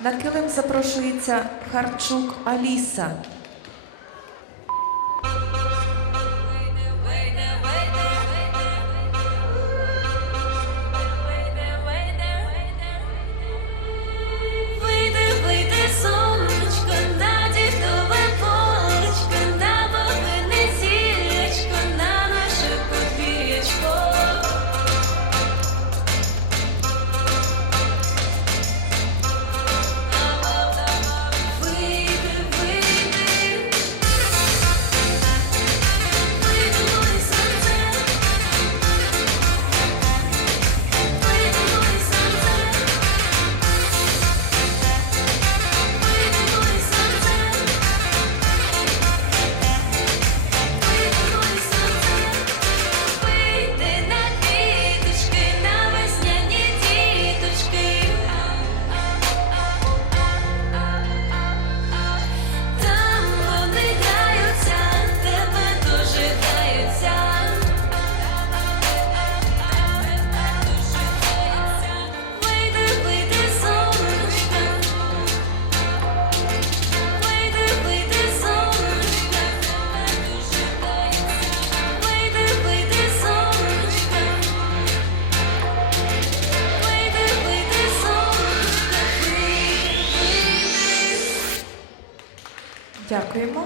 На килим запрошується Харчук Аліса. Дякуємо.